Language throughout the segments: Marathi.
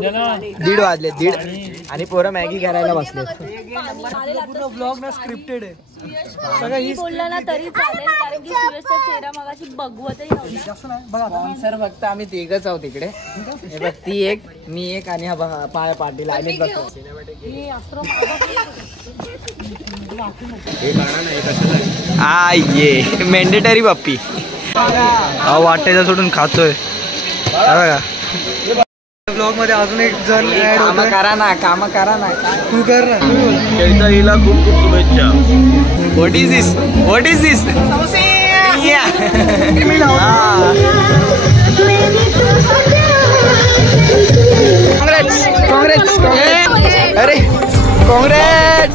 1:30 वाजले 1:30 आणि पोरं मॅगी करायला बसले. पूर्ण ब्लॉग ना स्क्रिप्टेड आहे. सगळं बोलला ना तरी चालेल कारण की सुयशचा चेहरा मगाशी बघवतही नव्हता. स्पॉन्सर फक्त आम्ही तिघच आहोत इकडे. हे बघ ती एक, मी एक आणि हा पाय पाटील आणि बघतो. ये मॅन्डेटरी पप्पी वाटायचं सोडून खातोय. ब्लॉग मध्ये अजून एक जण काम करा ना तू कर ना. हिला खूप खूप शुभेच्छा. व्हॉट इज दिस काँग्रेस अरे काँग्रेस.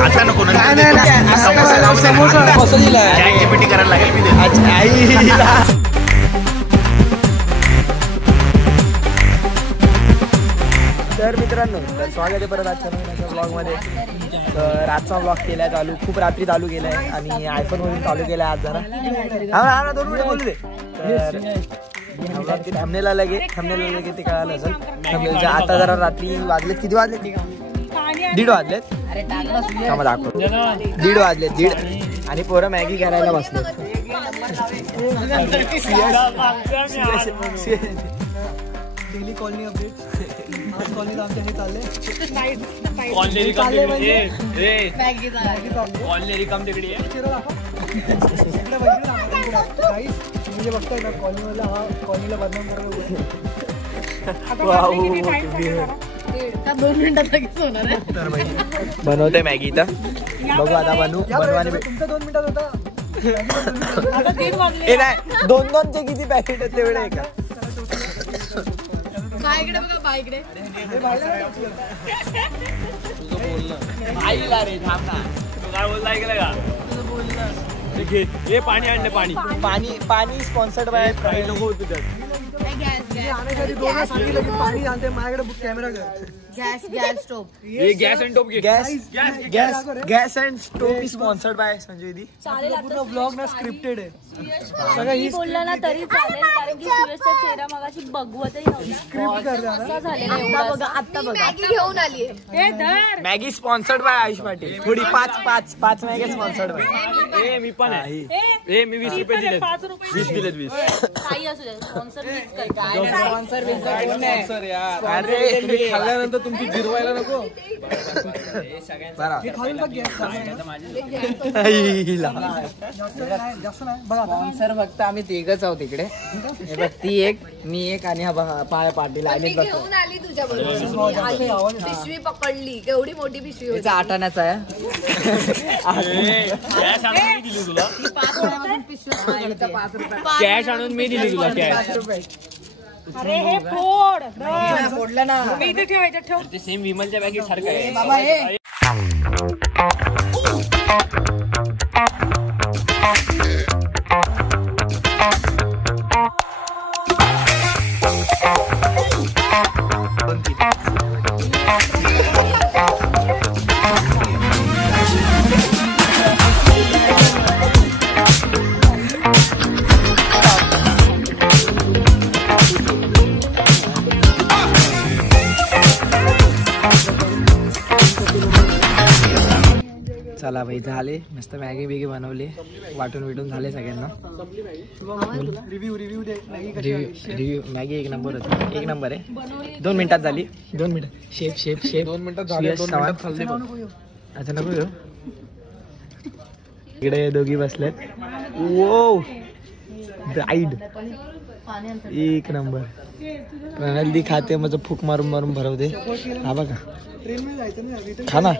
आता नको समोसा कसं दिलाय ऍक्टिव्हिटी करायला लागेल मी. तर मित्रांनो स्वागत आहे परत आजच्या नवीन ब्लॉगमध्ये. तर आजचा ब्लॉग केलाय चालू, खूप रात्री चालू केलाय आणि आयफोन वरून चालू केलाय आज जरा. हा 2 मिनिट बोलू दे. थांबनेला लगे ते कळालं असेल. आता जरा रात्री वाजलेत, किती वाजलेत? 1:30 वाजलेत. थांबा दाखव. 1:30 वाजलेत 1:30 आणि पोरं मॅगी करायला बसले. Daily colony update. आज कॉलनीत आमच्या हे चालले म्हणजे बघताय ना कॉलनीवाला हा कॉलनीला बदनाम करतो. 2 मिनिटात लगेच होणार आहे. बनवते मॅगी तर बघू आता बनवाने. तुमचा 2 मिनिटात होता. हे नाही 2-2चे किती पॅकेट आहेत तेवढे आहे का? बाईकडे बघा बाईकडे. आईला रे थांब ना. तू काय बोलला ऐकलं का? हे पाणी आणलं पाणी स्पॉन्सर्ड बाय प्राईड नको होतं त्यात. आणण्यासाठी 2 वेळा सांगितलं की पाणी आणते माझ्याकडे कॅमेरा कर. Gas stove. हे gas and top gas and stove is sponsored by Sanjay दी. पूर्ण ब्लॉग ना स्क्रिप्टेड आहे. सगळं बोलला ना तरी चालेल कारण की सुयशचा चेहरा मगाशी बघवतही नव्हता. आता बघा घेऊन आली. Maggi sponsored by Ayush Patil. थोडी 5 मॅगी स्पॉन्सर्ड बाय. मी पण आहे. मी 20 रुपये दिले. 20 दिलेत 20. काही असू दे स्पॉन्सर अरे खाल्ल्यानंतर तुमची जिरवायला नको. स्पॉन्सर फक्त आम्ही तिघच आहोत इकडे. हे बघ ती एक, मी एक आणि हा पाय पाटील आणि बघतो. घेऊन आली तुझ्याबरोबर. पिशवी पकडली केवढी मोठी पिशवी होती. 8 आण्याचा आहे. कॅश आणून मी दिली तुला कॅश. अरे हे फोड फोडलं ना. मी इथे ठेव. ते सेम विमलच्या बॅगेत सारखं आहे. बाबा हे चला भाई झाले. मस्त मॅगी बिगी बनवली, वाटून झाले सगळ्यांना. रिव्ह्यू दे. रिव्ह्यू मॅगी एक नंबर होती. 1 नंबर आहे. 2 मिनिटात झाली. 2 मिनिटात. शेफ 2 मिनिटात झाली. अच्छा नको घेऊ. इकडे दोघी बसलेत. वो ब्राईड 1 नंबर. प्रणाली खाते म्हणजे फूक मारून भरवते. हा बघा खा ना.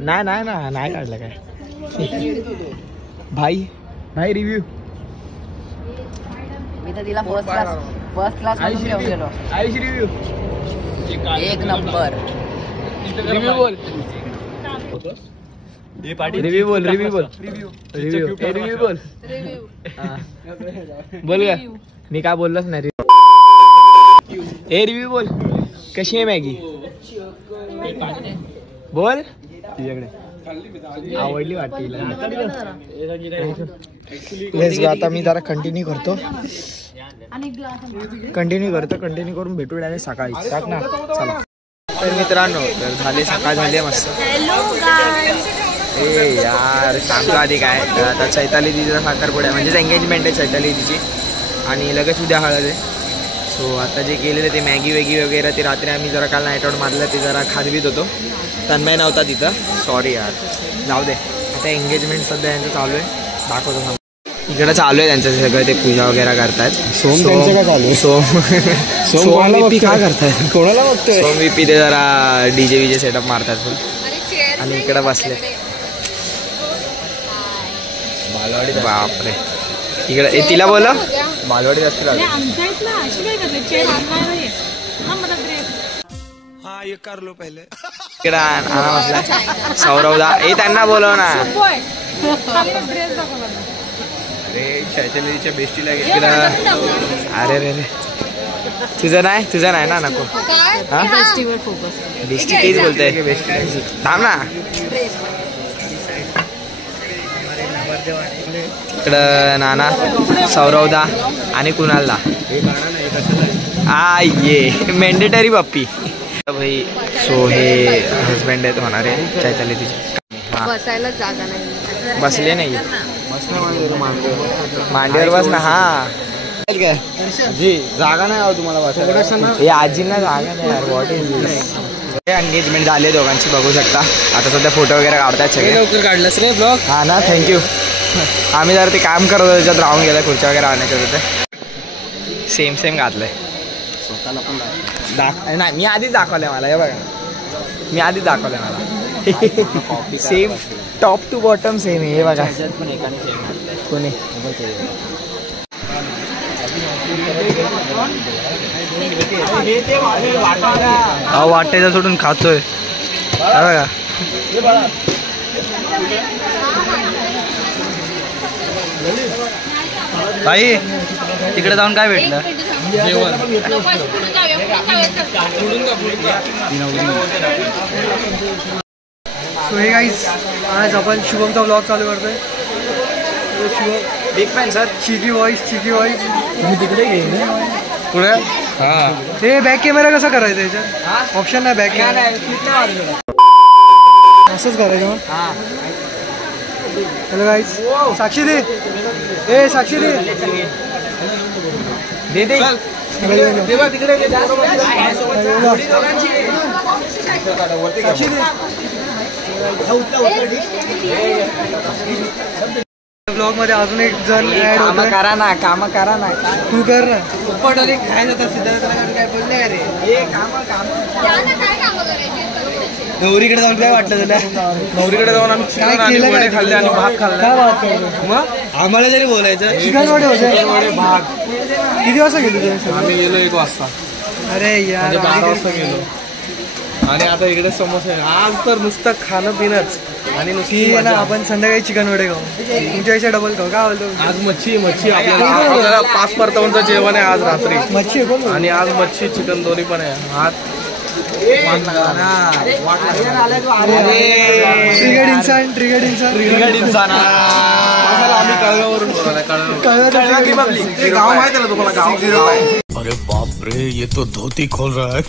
नाही काढलं काय भाई रिव्ह्यू. मी तर तिला first class Ayush review 1 number. Review बोल. रिव्ह्यू बोल का. मी काय बोललोच नाही. रिव्ह्यू बोल. कशी आहे मॅगी बोल. आवडली वाटते. आता मी जरा कंटिन्यू करतो. कंटिन्यू करतो, कंटिन्यू करून भेटू डायरेक्ट सकाळी. टाक ना. चला तर मित्रांनो, तर झाले सकाळ झाली मस्त. ए यार सांगतो आधी काय, तर आता चैताली दिदीचा साखरपुडा आहे, म्हणजेच एंगेजमेंट आहे चैताली दिदीची, आणि लगेच उद्या हळद आहे. सो आता जे केलेलं ते मॅगी वेगी वगैरे ते रात्री आम्ही जरा काल नाईट आऊट मारलं, ते जरा खादवीत होतो. तन्मय नव्हता तिथं, सॉरी यार, जाऊ दे. आता एंगेजमेंट सध्या यांचं चालू आहे, दाखवतो. इकडे चालू आहे त्यांचं सगळं, ते पूजा वगैरे करतायत. सोम त्यांचं काय चालू आहे? सोम VP काय करतायत? कोणाला बघतोय? सोम VP ते जरा DJ विजे सेटअप मारतात फुल, आणि इकडे बसले. बापरे, इकडे तिला बोला बालवाडी असते. इकडे आणा बसला सौरवदा. त्यांना बोलव ना. अरे शैतलीच्या बेस्टीला अरे रे रे, तुझं नाही ना, नको. बेस्टी तेच बोलतंय, थांब ना. इकडं नाना, सौरवदा आणि कुणालदा. ये मेंडेटरी पप्पी भाई. सो हे हजबंड आहेत होणारे चैताली तिचे. बसायला जागा नाही, बसले नाही, मांडीवर बस ना. हा जी जागा नाही तुम्हाला बसायला. हे आजींना जागा नाही यार. What is this. एंगेजमेंट झाले दोघांची, बघू शकता. आता सध्या फोटो वगैरे काढतात सगळे. लवकर काढलंस रे ब्लॉग. हा ना, थँक्यू. आम्ही जरा ते काम करत होतो, त्याच्यात राहून गेलं, खुर्च्या वगैरे आणायच्या होते. सेम घातलंय स्वतःला पण. नाही मी आधीच दाखवलंय मला, हे बघा मी आधीच दाखवलंय मला. Same top to bottom same आहे, हे बघा. कोणी वाटायचं सोडून खातोय, बघा. भाई तिकडे जाऊन काय भेटलं? जेवण. सो हे गाईज, आज आपण शुभमचा ब्लॉग चालू करतोय. Shubham big fan sir. Cheeky voice मी तिकडे गेले पुढे. हा हे बॅक कॅमेरा कसा करायचा याच्यात? ऑप्शन नाही बॅक कॅमेरा, असंच करायचं मग. हॅलो गाईज, साक्षी दे. ए साक्षी दे. साक्षी दे. ब्लॉग मध्ये अजून एक जण ऍड काम करा ना, काम करा ना. तू कर ना. उपटवली काय जातात काय बोलले अरे. नवरीकडे जाऊन काय वाटलं तुला? नवरीकडे जाऊन आम्ही काय केलं, वडे खाल्ले आणि भात खाल्ला. मग आम्हाला जरी बोलायचं चिकन वडे होते, वडे भात. किती वाजता गेलो तुम्ही? आम्ही गेलो 1 वाजता. अरे यार 12 वाजता गेलो. आणि आता इकडे समोसे. आज तर नुसतं खाणं पिणंच. आणि नुसती ना आपण संध्याकाळी चिकन वडे खाऊ, तुमच्या डबल खाऊ. काय बोलतो? आज मच्छी आपल्याला 5 परतावांचं जेवण आहे आज रात्री. मच्छी आहे कोण? आणि आज मच्छी चिकन दोन्ही पण आहे. आज ट्रिगर्ड इन्सान आम्ही कळव्यावरून गाव माहिती ना तुम्हाला? गाव. अरे बाप रे, ये तो धोती खोल रहा है.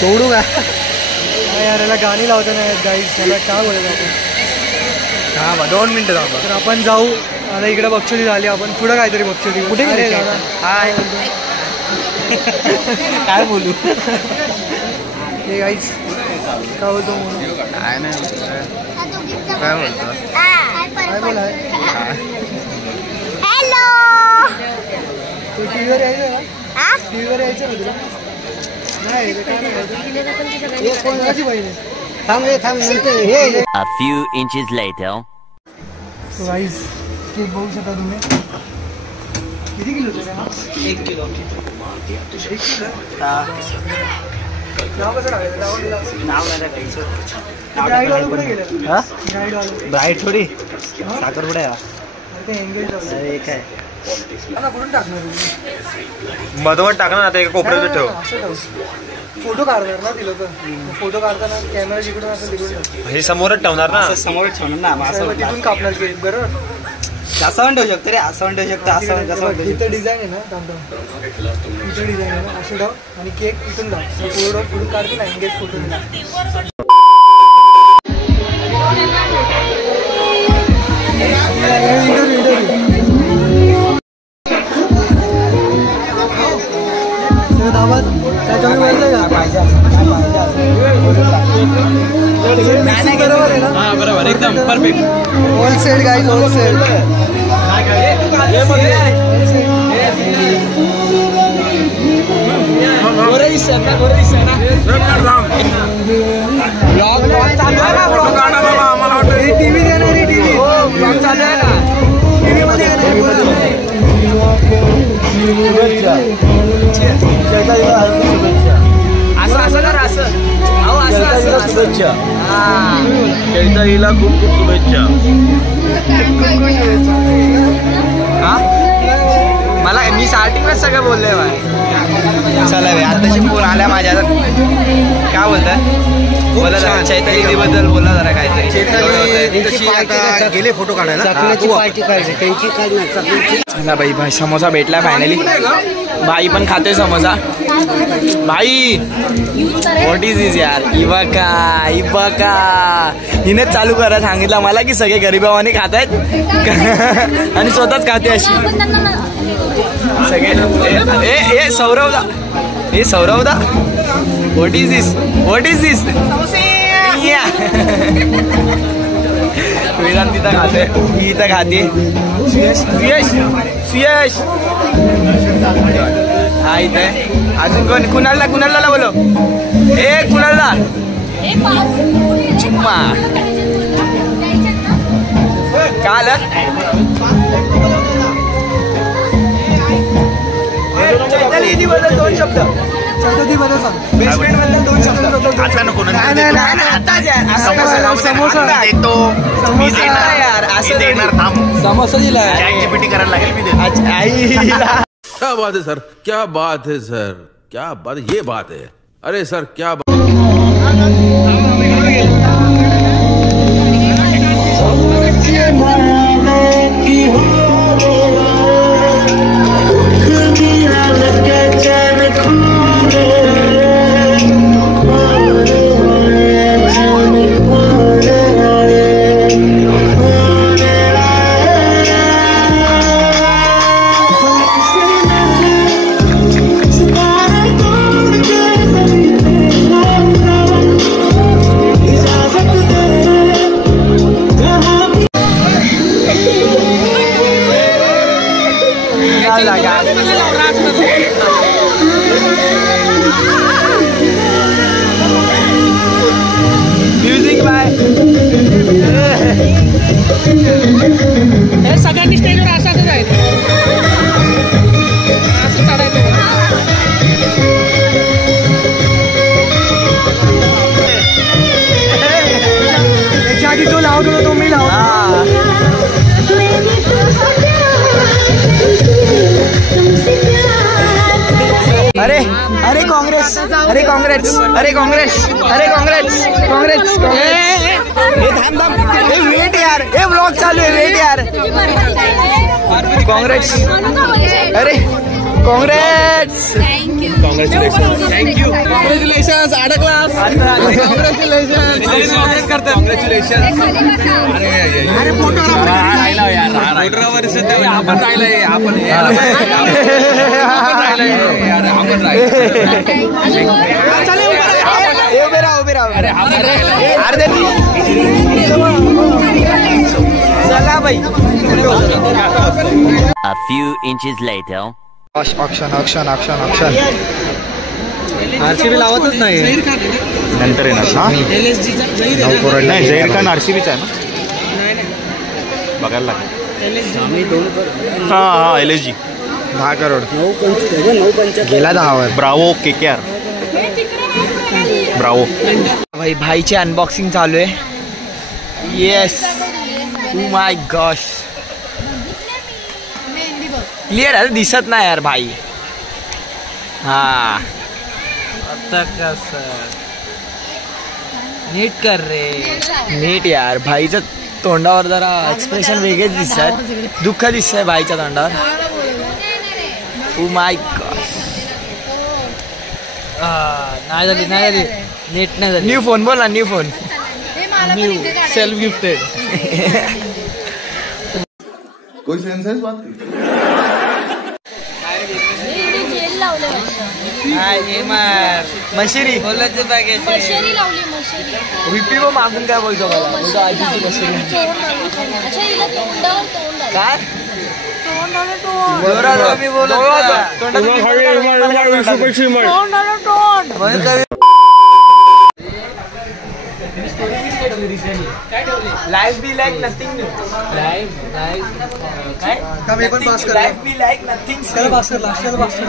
तोडू का यार, याला गाणी लावतो ना गाईस, याला काय बोलायचं आपण? हा 2 मिनिटं जाऊ. तर आपण जाऊ. आता इकडे बक्षोली झाली, आपण पुढं काहीतरी बक्षोली. कुठे गेले? हाय काय बोलू? हे गाईस काय बोलतो? काय नाही, काय बोलतो? काय बोला? हॅलो. टीव्हीवर यायचं ना? टीव्हीवर यायचं ना तुला? नाही कोणाची बहीण आहे? A few inches later. So guys, cake बघू शकता तुम्ही. किती किलो होते? 1 किलो. ब्राईट थोडी साखरपुडा आहे काय कुठून टाकणार? मधोमध टाकणार. आता एका कोपऱ्यात ठेव. फोटो काढणार ना ती लोक. फोटो काढताना कॅमेरा जिकडून असेल तिकडून हे समोरच ठेवणार ना. समोरच ठेवणार ना. तिथून कापणार केक बरोबर. असं पण ठेवू शकतो रे, असं पण ठेवू शकतो, असं पण कसं ठेवू इथं डिझाईन आहे ना, इथं डिझाईन आहे ना, असं डाव आणि केक इथून डाव पुढे काढतो ना एंगेज फोटो. बरोबर आहे ना? बरोबर एकदम perfect. Wholesale guys, wholesale. TV देणार आहे, टीव्ही मध्ये शुभेच्छा. खेळताईला खूप खूप शुभेच्छा. मला मी स्टार्टिंगलाच सगळं बोललोय बा. चला बे, आताशी फोन आल्या माझ्या. काय बोलताय? बोला जरा चैताली बद्दल बोला जरा काहीतरी. गेले फोटो काढायला. चला बाई, भाई समोसा भेटला फायनली. भाई पण खातोय समोसा. भाई व्हॉट इज दिस यार. इबका हिनेच चालू करा सांगितलं मला की सगळे गरीबावाने खात आहेत आणि स्वतःच खाते अशी सगळे. ए सौरवदा, ए सौरवदा, what is this, what is this. Vedant तिथं खाते, मी इथं खाते. सुयश हा इथे. अजून कोण? कुणाला बोलो. ए कुणाला चिम्मा काल दोन शब्द. बेस्ट फ्रेंड बद्दल 2 शब्द. आता नको ना. समोसा देतो मी देणार यार, असं देणार. थांब, समोसा दिला. चॅट करायला लागेल मी देतो. आई क्या बात है सर, क्या बात है सर, क्या बात, ये बात है. अरे सर क्या बात. Music by. सगळ्यांनी स्टेजवर असं जायचं, असं चढायचं. याच्या आधी तो लावत होता तो मी लावतो. अरे अरे काँग्रेस, अरे काँग्रेस, अरे काँग्रेस, अरे काँग्रेस, काँग्रेस, काँग्रेस. हे थांब थांब, हे वेट यार, हे ब्लॉग चालू आहे, वेट यार. काँग्रेस, अरे काँग्रेस. थँक्यू. कॉंग्रॅच्युलेशन. अडकलास. कॉंग्रॅच्युलेशन करतात. कॉंग्रॅच्युलेशन. अरे फोटो राहिला यार. आपण राहिलंय. आपण उभे राहा. अरे चला बाई. A few inches later. Auction. RCB लावतच नाही. नंतर येणार नाही. झैर खान आरसीबीचा आहे ना, बघायला लागेल. हा LSG 10 करोड गेला 10 वर. Bravo KKR. ब्रावो भाईची अनबॉक्सिंग चालू आहे. Yes, oh my gosh. Clear आहे, दिसत नाही यार भाई. हा आता कसं नीट कर रे, नीट यार. भाईचं तोंडावर जरा एक्सप्रेशन वेगळेच दिसतात. दुःख दिसतंय बाईच्या तोंडावर. Oh my God. नाही झाली नेट नाही झाली. न्यू फोन बोल ना. New phone. New self gifted. कोई सेंस है इस बात की? जेल लावले मशिरी मशेरी लावली मशेरी. व्हीपी व मागून काय बोलतो मला आजीची मशिरी. अच्छा हिला तोंडावर तोंड आहे. काय तोंडावर life be like nothing new. Life काय मी पण पास कर. Life be like nothing. Pass कर लास्ट पास कर.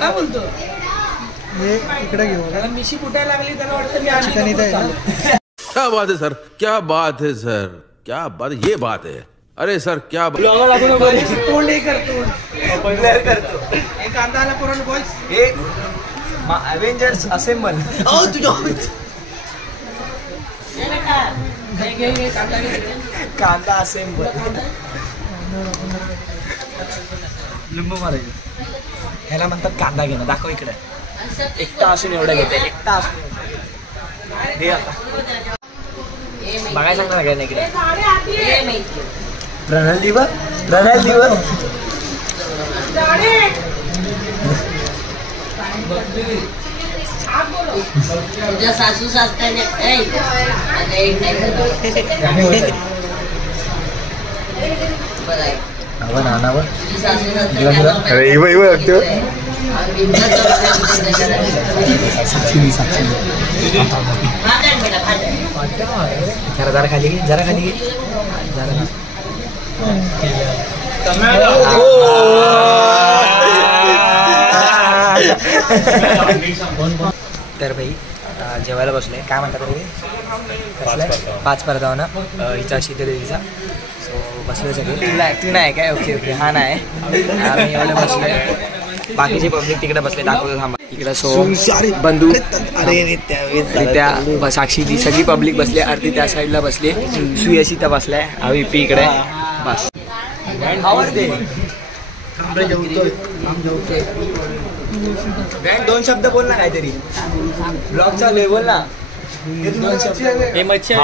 काय बोलतो हे इकडे घेऊ. मिशी कुठायला लागली त्याला वाटतं मी चिकन इथे आहे ना. क्या बात है सर, क्या बात है सर, क्या बात, ये बात है. अरे सर क्या बात. तोंड हे करतो. ब्लर करतो. एक कांदा आला पुरण बॉयज. एक अवेंजर्स असेंबल. तुझ्या कांदा असेंबल. लिंबू मारायचं. ह्याला म्हणतात कांदा घेणं. दाखव इकडे. एकटा असून एवढं घेते. एकटा असून हे आता बघायला सांगणार काय नाही इकडे. प्रणालीवर सासू सासऱ्याने अरे इव लागतो. जरा खाली घे. तर भाई जेवायला बसलोय. काय म्हणतात तुम्ही? 5 परताव ना हिचा शीतदेवीचा. सो बसलोय सगळे. ती नाही काय? ओके हा नाही. आम्ही एवढं बसलोय. बाकीचे पब्लिक तिकडे बसले. दाखवतो थांबा. इकडे सोम बंधू त्या साक्षी ती सगळी पब्लिक बसली. अर्धी त्या साईडला बसली. सुयशी त्या बसलाय. आम्ही पी इकडे बस. आवडते. दोन शब्द बोल ना काहीतरी. ब्लॉग चालू आहे बोल ना. 2 शब्द. हे मच्छी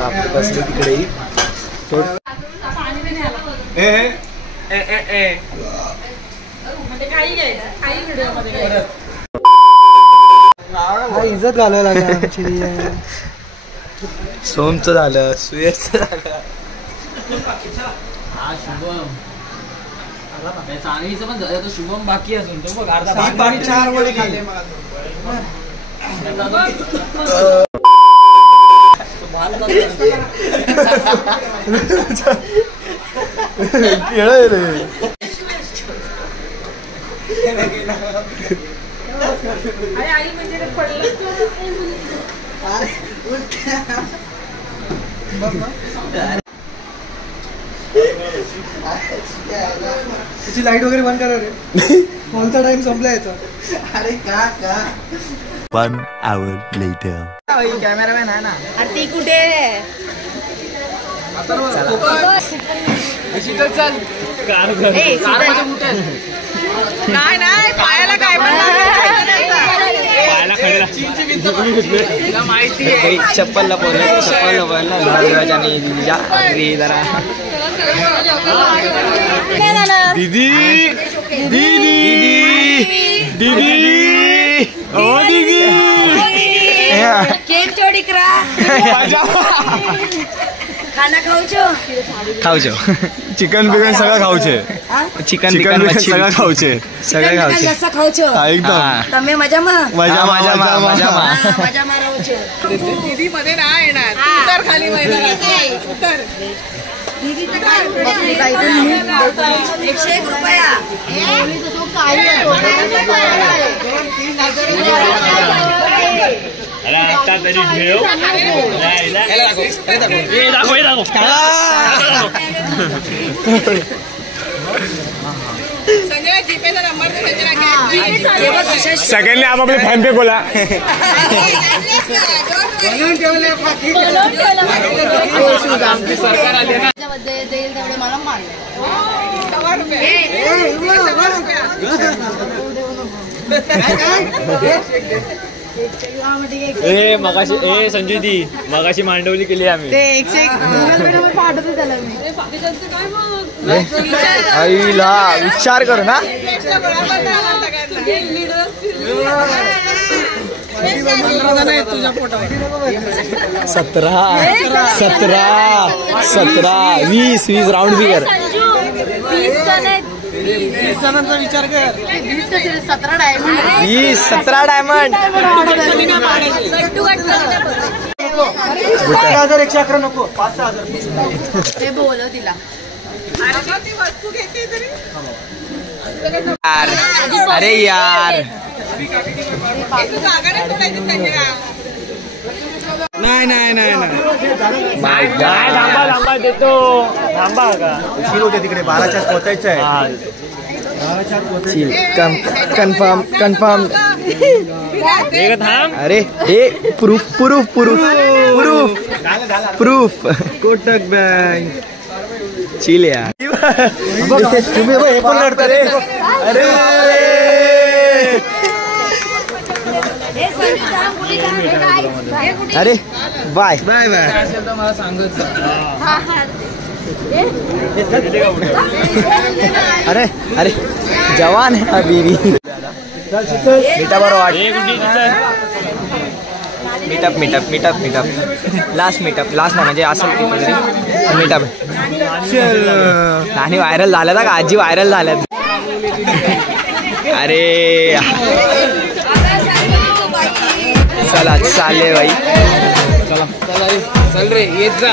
आपले बसले तिकडेही. इज्जत घालायला लागला आमची. सोमचं झालं. सुयशचं झालं. शुभम बाकी असून तो बघ अर्धा 4 वडे खाल्ले. त्याची लाईट वगैरे बंद करा रे. कोणता टाइम संपला याचा. अरे का 1 hour later. कॅमेरामॅन आहे ना. ती कुठे नाही पायाला काय माहिती आहे. चप्पल बोलला 10 जरा. दीदी ओ दीदी केक चोरी करा. खाना खाऊचो. चिकन बिकन सगळं खाऊचे. चिकन बिकन सगळं खाऊचे. सगळं खाऊचे. जसा खाऊचो. एकदम તમે મજામાં मजा રહો છો. दीदी मध्ये नाही येणार. उतर खाली मैदानात. उतर. दीदीचं काय 101 रुपया. आता तरी ठेव. संजय जीपेचा नंबर दे संजयला. सगळ्यांनी आपापले फॅन पे बोला. सरकार आले ना. देईल तेवढे मला माल. मगाशी संजय दी मगाशी मांडवली केली आम्ही. पाठवतो त्याला मी. आईला विचार कर ना. सतरा 20 राऊंड फिगर. 20 विचार कर. 17 डायमंड. 17 डायमंड. 8,111 नको. 5,000 ते बोल तिला. ती वस्तू घेते तरी अरे यार जागा नाही सोडायची संजयला. थांबा देतो. थांबा का उशीर होते तिकडे 12च्या पोहोचायचं आहे. कन्फर्म. थांब. अरे हे प्रूफ कोटक बँक. चिल यार. तुम्ही हे पण लढता रे. अरे बाय. अरे जवान है अभी भी. मीटअप लास्ट नाही म्हणजे असं मीटअप. आणि व्हायरल झालं का आजी व्हायरल झाल्यात. अरे चला चालले बाई. चल रे येत जा.